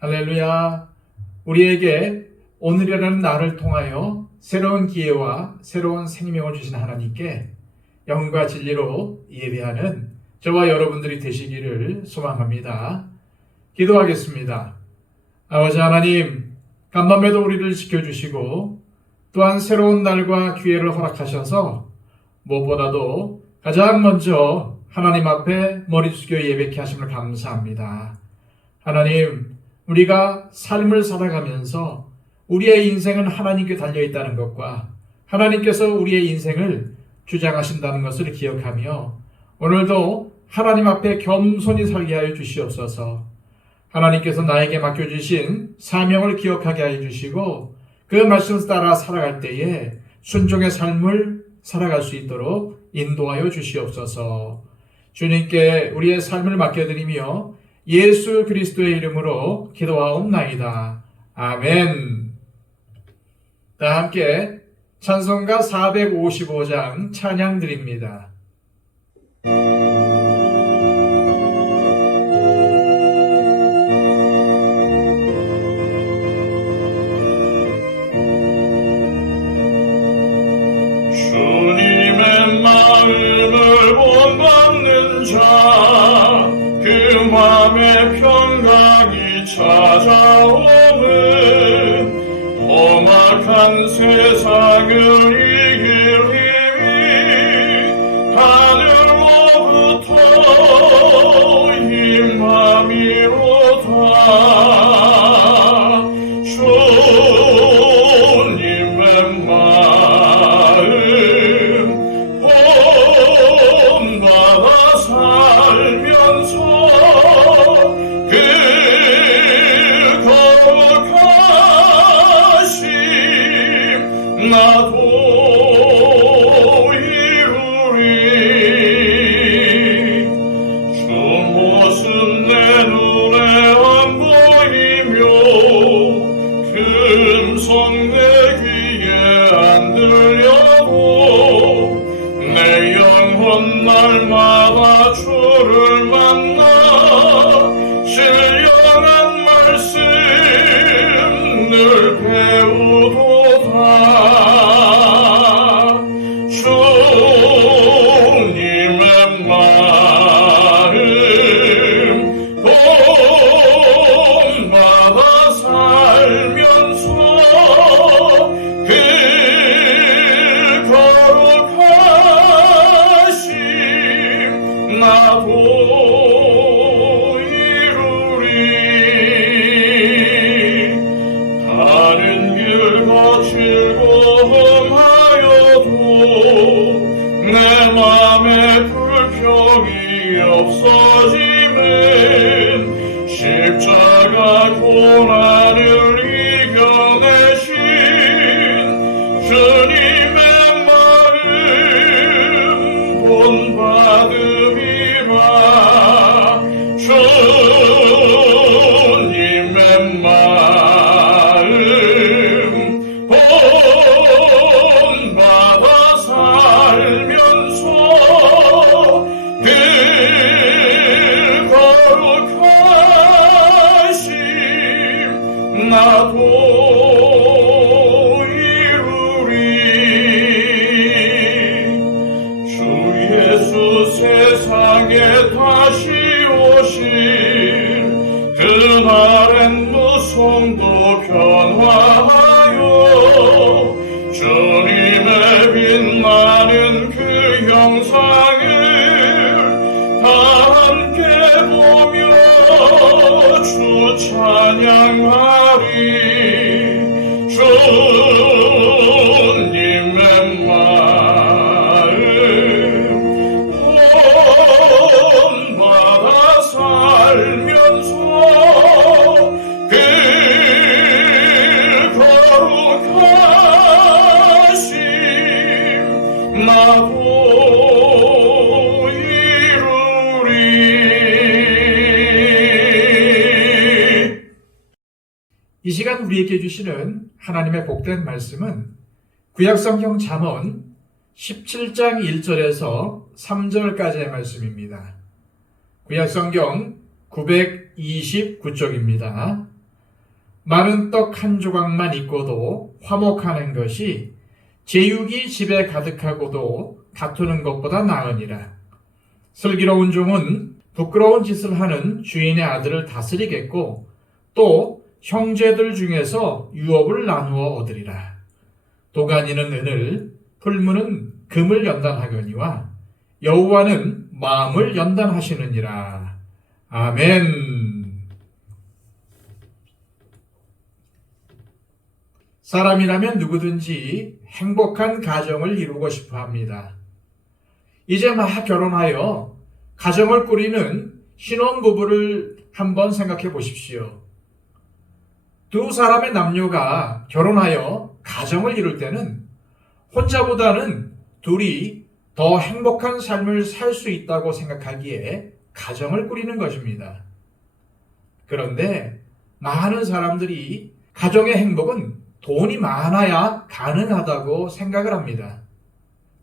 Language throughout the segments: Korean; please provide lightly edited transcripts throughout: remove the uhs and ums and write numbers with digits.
할렐루야. 우리에게 오늘이라는 날을 통하여 새로운 기회와 새로운 생명을 주신 하나님께 영과 진리로 예배하는 저와 여러분들이 되시기를 소망합니다. 기도하겠습니다. 아버지 하나님, 간밤에도 우리를 지켜주시고 또한 새로운 날과 기회를 허락하셔서 무엇보다도 가장 먼저 하나님 앞에 머리 숙여 예배케 하심을 감사합니다. 하나님, 우리가 삶을 살아가면서 우리의 인생은 하나님께 달려있다는 것과 하나님께서 우리의 인생을 주장하신다는 것을 기억하며 오늘도 하나님 앞에 겸손히 살게 하여 주시옵소서. 하나님께서 나에게 맡겨주신 사명을 기억하게 하여 주시고 그 말씀 따라 살아갈 때에 순종의 삶을 살아갈 수 있도록 인도하여 주시옵소서. 주님께 우리의 삶을 맡겨드리며 예수 그리스도의 이름으로 기도하옵나이다. 아멘. 다 함께 찬송가 455장 찬양 드립니다. 주님의 마음을 본받는 자, 그 맘에 평강이 찾아오는 험악한 세상을 이길 힘이 하늘로부터 임함이로다. 주님의 마음 본받아 살면서 그 거룩하심 나도 이루리. 주 모습 내 눈에 안 보이며 금성 내 귀에 안 들려도 내 영혼 날마다 주를 만나 신령한 말씀 늘 배우도다. 주님의 마음 본받아 살면서 그 거룩하심 나도 이루리. 다른 길 거칠고 험하여도 내 맘에 불평이 없어지면 십자가 고난을 이겨내신 주님의 마음 본받음이라. 주님의 마음 본받아 살면서 그 거룩하심 나도 이루리. 주 예수 세상에 다시 오실 그날엔 무성도 변화하여 주님의 빛나는 그 형상을 다 함께 보며 주 찬양하리. 주님의 마음 본받아 살면서 그 거룩하심 나도 이루리. 이 시간 우리에게 주시는 하나님의 복된 말씀은 구약성경 잠언 17장 1절에서 3절까지의 말씀입니다. 구약성경 929쪽입니다. 마른 떡 한 조각만 있고도 화목하는 것이 제육이 집에 가득하고도 다투는 것보다 나으니라. 슬기로운 종은 부끄러운 짓을 하는 주인의 아들을 다스리겠고 또 형제들 중에서 유업을 나누어 얻으리라. 도가니는 은을, 풀무는 금을 연단하거니와 여호와는 마음을 연단하시느니라. 아멘. 사람이라면 누구든지 행복한 가정을 이루고 싶어 합니다. 이제 막 결혼하여 가정을 꾸리는 신혼부부를 한번 생각해 보십시오. 두 사람의 남녀가 결혼하여 가정을 이룰 때는 혼자보다는 둘이 더 행복한 삶을 살 수 있다고 생각하기에 가정을 꾸리는 것입니다. 그런데 많은 사람들이 가정의 행복은 돈이 많아야 가능하다고 생각을 합니다.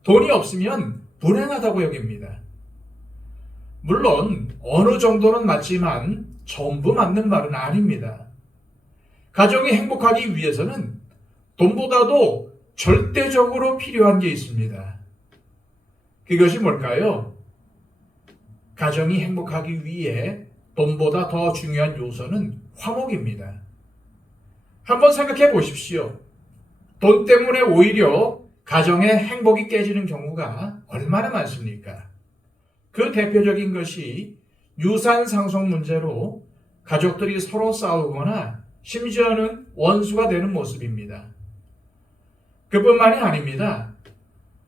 돈이 없으면 불행하다고 여깁니다. 물론 어느 정도는 맞지만 전부 맞는 말은 아닙니다. 가정이 행복하기 위해서는 돈보다도 절대적으로 필요한 게 있습니다. 그것이 뭘까요? 가정이 행복하기 위해 돈보다 더 중요한 요소는 화목입니다. 한번 생각해 보십시오. 돈 때문에 오히려 가정의 행복이 깨지는 경우가 얼마나 많습니까? 그 대표적인 것이 유산 상속 문제로 가족들이 서로 싸우거나 심지어는 원수가 되는 모습입니다. 그뿐만이 아닙니다.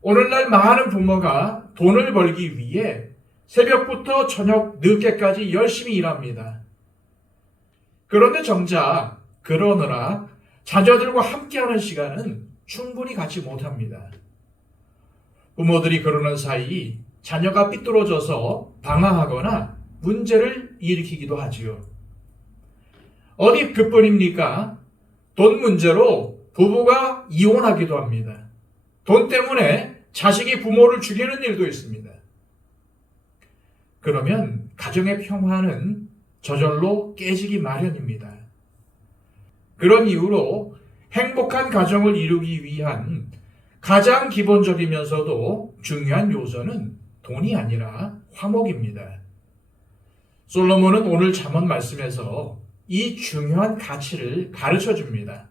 오늘날 많은 부모가 돈을 벌기 위해 새벽부터 저녁 늦게까지 열심히 일합니다. 그런데 정작 그러느라 자녀들과 함께하는 시간은 충분히 갖지 못합니다. 부모들이 그러는 사이 자녀가 삐뚤어져서 방황하거나 문제를 일으키기도 하지요. 어디 그뿐입니까? 돈 문제로 부부가 이혼하기도 합니다. 돈 때문에 자식이 부모를 죽이는 일도 있습니다. 그러면 가정의 평화는 저절로 깨지기 마련입니다. 그런 이유로 행복한 가정을 이루기 위한 가장 기본적이면서도 중요한 요소는 돈이 아니라 화목입니다. 솔로몬은 오늘 잠언 말씀에서 이 중요한 가치를 가르쳐 줍니다.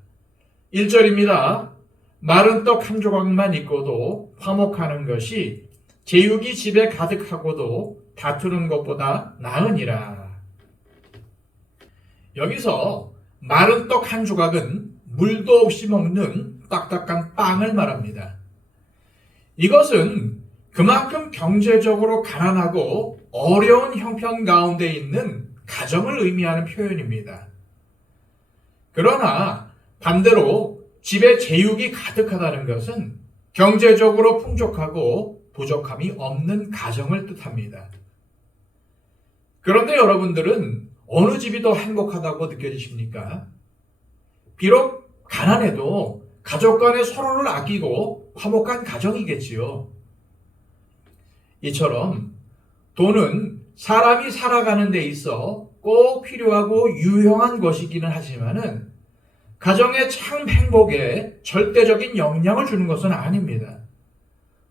1절입니다. 마른 떡 한 조각만 있고도 화목하는 것이 제육이 집에 가득하고도 다투는 것보다 나으니라. 여기서 마른 떡 한 조각은 물도 없이 먹는 딱딱한 빵을 말합니다. 이것은 그만큼 경제적으로 가난하고 어려운 형편 가운데 있는 가정을 의미하는 표현입니다. 그러나 반대로 집에 제육이 가득하다는 것은 경제적으로 풍족하고 부족함이 없는 가정을 뜻합니다. 그런데 여러분들은 어느 집이 더 행복하다고 느껴지십니까? 비록 가난해도 가족 간에 서로를 아끼고 화목한 가정이겠지요. 이처럼 돈은 사람이 살아가는 데 있어 꼭 필요하고 유용한 것이기는 하지만은 가정의 참 행복에 절대적인 영향을 주는 것은 아닙니다.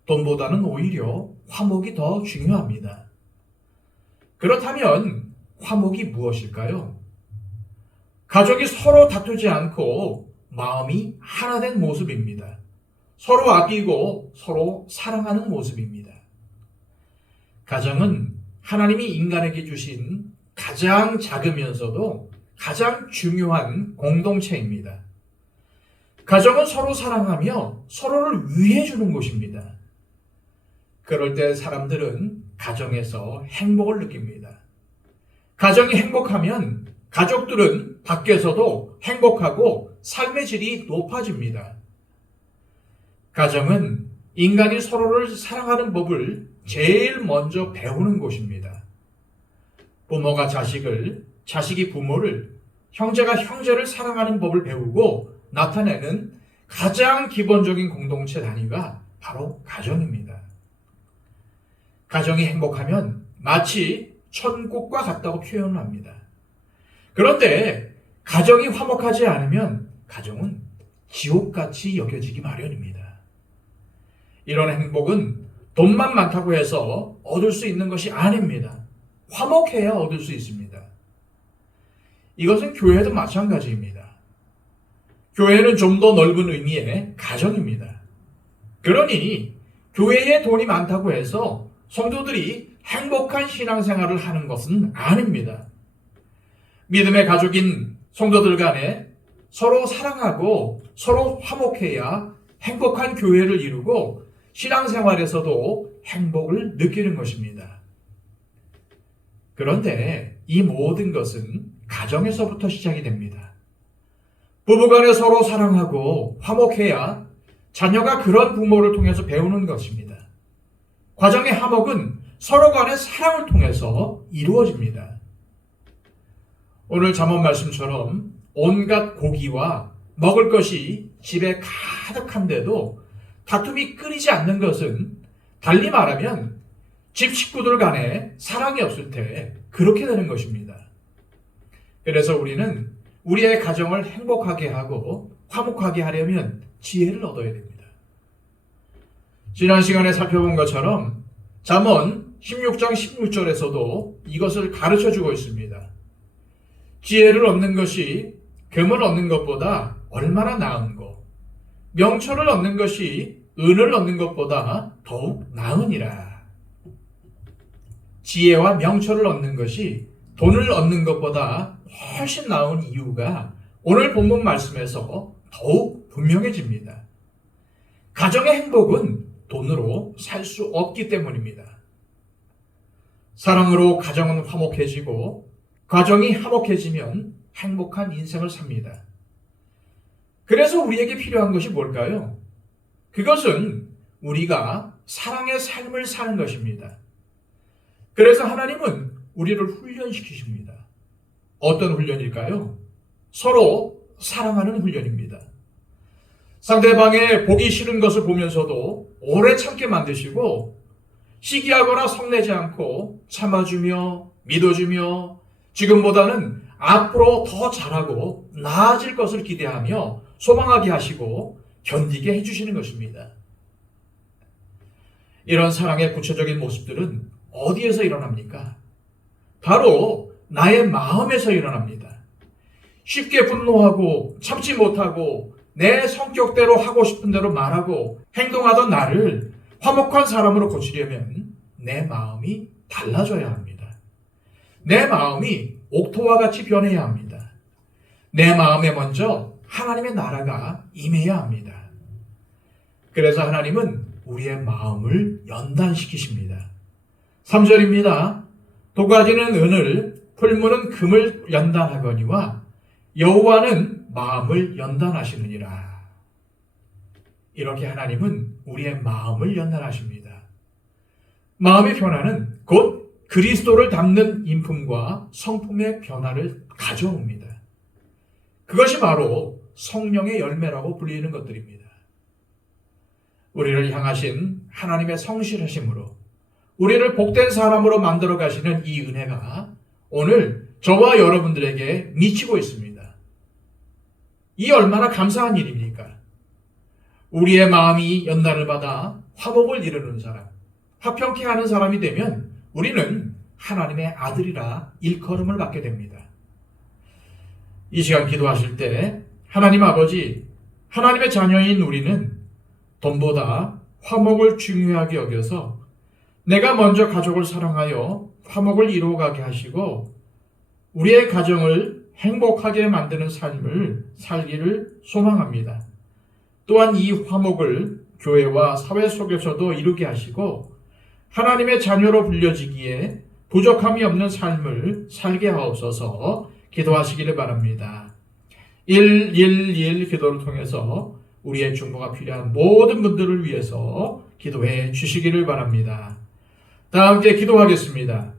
돈보다는 오히려 화목이 더 중요합니다. 그렇다면 화목이 무엇일까요? 가족이 서로 다투지 않고 마음이 하나 된 모습입니다. 서로 아끼고 서로 사랑하는 모습입니다. 가정은 하나님이 인간에게 주신 가장 작으면서도 가장 중요한 공동체입니다. 가정은 서로 사랑하며 서로를 위해주는 곳입니다. 그럴 때 사람들은 가정에서 행복을 느낍니다. 가정이 행복하면 가족들은 밖에서도 행복하고 삶의 질이 높아집니다. 가정은 인간이 서로를 사랑하는 법을 제일 먼저 배우는 곳입니다. 부모가 자식을, 자식이 부모를, 형제가 형제를 사랑하는 법을 배우고 나타내는 가장 기본적인 공동체 단위가 바로 가정입니다. 가정이 행복하면 마치 천국과 같다고 표현을 합니다. 그런데 가정이 화목하지 않으면 가정은 지옥같이 여겨지기 마련입니다. 이런 행복은 돈만 많다고 해서 얻을 수 있는 것이 아닙니다. 화목해야 얻을 수 있습니다. 이것은 교회도 마찬가지입니다. 교회는 좀 더 넓은 의미의 가정입니다. 그러니 교회에 돈이 많다고 해서 성도들이 행복한 신앙생활을 하는 것은 아닙니다. 믿음의 가족인 성도들 간에 서로 사랑하고 서로 화목해야 행복한 교회를 이루고 신앙생활에서도 행복을 느끼는 것입니다. 그런데 이 모든 것은 가정에서부터 시작이 됩니다. 부부간에 서로 사랑하고 화목해야 자녀가 그런 부모를 통해서 배우는 것입니다. 가정의 화목은 서로 간의 사랑을 통해서 이루어집니다. 오늘 잠언 말씀처럼 온갖 고기와 먹을 것이 집에 가득한데도 다툼이 끊이지 않는 것은 달리 말하면 집 식구들 간에 사랑이 없을 때 그렇게 되는 것입니다. 그래서 우리는 우리의 가정을 행복하게 하고 화목하게 하려면 지혜를 얻어야 됩니다. 지난 시간에 살펴본 것처럼 잠언 16장 16절에서도 이것을 가르쳐주고 있습니다. 지혜를 얻는 것이 금을 얻는 것보다 얼마나 나은고 명철을 얻는 것이 은을 얻는 것보다 더욱 나으니라. 지혜와 명철을 얻는 것이 돈을 얻는 것보다 훨씬 나은 이유가 오늘 본문 말씀에서 더욱 분명해집니다. 가정의 행복은 돈으로 살 수 없기 때문입니다. 사랑으로 가정은 화목해지고 가정이 화목해지면 행복한 인생을 삽니다. 그래서 우리에게 필요한 것이 뭘까요? 그것은 우리가 사랑의 삶을 사는 것입니다. 그래서 하나님은 우리를 훈련시키십니다. 어떤 훈련일까요? 서로 사랑하는 훈련입니다. 상대방의 보기 싫은 것을 보면서도 오래 참게 만드시고 시기하거나 성내지 않고 참아주며 믿어주며 지금보다는 앞으로 더 잘하고 나아질 것을 기대하며 소망하게 하시고 견디게 해주시는 것입니다. 이런 사랑의 구체적인 모습들은 어디에서 일어납니까? 바로 나의 마음에서 일어납니다. 쉽게 분노하고 참지 못하고 내 성격대로 하고 싶은 대로 말하고 행동하던 나를 화목한 사람으로 고치려면 내 마음이 달라져야 합니다. 내 마음이 옥토와 같이 변해야 합니다. 내 마음에 먼저 하나님의 나라가 임해야 합니다. 그래서 하나님은 우리의 마음을 연단시키십니다. 3절입니다. 도가지는 은을, 풀무는 금을 연단하거니와 여호와는 마음을 연단하시느니라. 이렇게 하나님은 우리의 마음을 연단하십니다. 마음의 변화는 곧 그리스도를 담는 인품과 성품의 변화를 가져옵니다. 그것이 바로 성령의 열매라고 불리는 것들입니다. 우리를 향하신 하나님의 성실하심으로 우리를 복된 사람으로 만들어 가시는 이 은혜가 오늘 저와 여러분들에게 미치고 있습니다. 이 얼마나 감사한 일입니까? 우리의 마음이 연단을 받아 화목을 이루는 사람, 화평케 하는 사람이 되면 우리는 하나님의 아들이라 일컬음을 받게 됩니다. 이 시간 기도하실 때 하나님 아버지, 하나님의 자녀인 우리는 돈보다 화목을 중요하게 여겨서 내가 먼저 가족을 사랑하여 화목을 이루어가게 하시고 우리의 가정을 행복하게 만드는 삶을 살기를 소망합니다. 또한 이 화목을 교회와 사회 속에서도 이루게 하시고 하나님의 자녀로 불려지기에 부족함이 없는 삶을 살게 하옵소서. 기도하시기를 바랍니다. 111 기도를 통해서 우리의 중보가 필요한 모든 분들을 위해서 기도해 주시기를 바랍니다. 다 함께 기도하겠습니다.